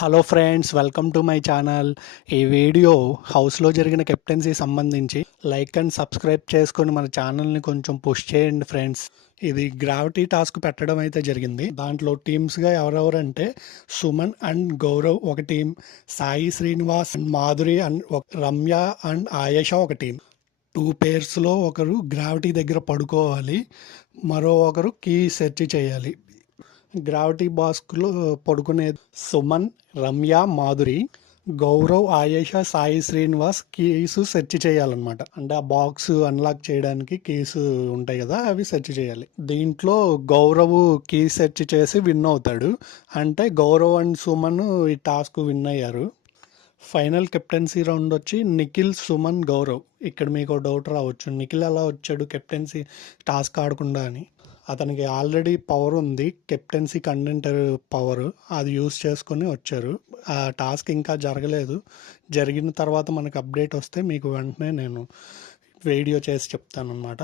Hello friends, welcome to my channel. ఈ video హౌస్లో జరిగిన కెప్టెన్సీ సంబంధించి. లైక్ అండ్ సబ్స్క్రైబ్ చేసుకొని మన ఛానల్ని కొంచెం పుష్ చేయండి ఫ్రెండ్స్. ఇది గ్రావిటీ టాస్క్ పెట్టడం అయితే జరిగింది. దాంట్లో టీమ్స్గా ఎవరెవరంటే సుమన్ అండ్ గౌరవ్ ఒక team, Sai Srinivas and Madhuri and Ramya and Ayesha ఒక టీం. 2 పేర్స్లో ఒకరు గ్రావిటీ దగ్గర పడుకోవాలి, మరో ఒకరు కీ సెర్చ్ చేయాలి. గ్రావిటీ బాక్స్లో పడుకునే సుమన్, రమ్య, మాధురి, గౌరవ్, ఆయేష, సాయి శ్రీనివాస్ కీస్ సెర్చ్ చేయాలన్నమాట. అంటే ఆ బాక్స్ అన్లాక్ చేయడానికి కీస్ ఉంటాయి కదా, అవి సెర్చ్ చేయాలి. దీంట్లో గౌరవ్ కీ సెర్చ్ చేసి విన్ అవుతాడు. అంటే గౌరవ్ అండ్ సుమన్ ఈ టాస్క్ విన్ అయ్యారు. ఫైనల్ కెప్టెన్సీ రౌండ్ వచ్చి నిఖిల్, సుమన్, గౌరవ్. ఇక్కడ మీకు డౌట్ రావచ్చు, నిఖిల్ ఎలా వచ్చాడు కెప్టెన్సీ టాస్క్ ఆడకుండా అని. అతనికి ఆల్రెడీ పవర్ ఉంది, కెప్టెన్సీ కంటెంటర్ పవర్. అది యూస్ చేసుకొని వచ్చారు. ఆ టాస్క్ ఇంకా జరగలేదు. జరిగిన తర్వాత మనకు అప్డేట్ వస్తే మీకు వెంటనే నేను వీడియో చేసి చెప్తాను అనమాట.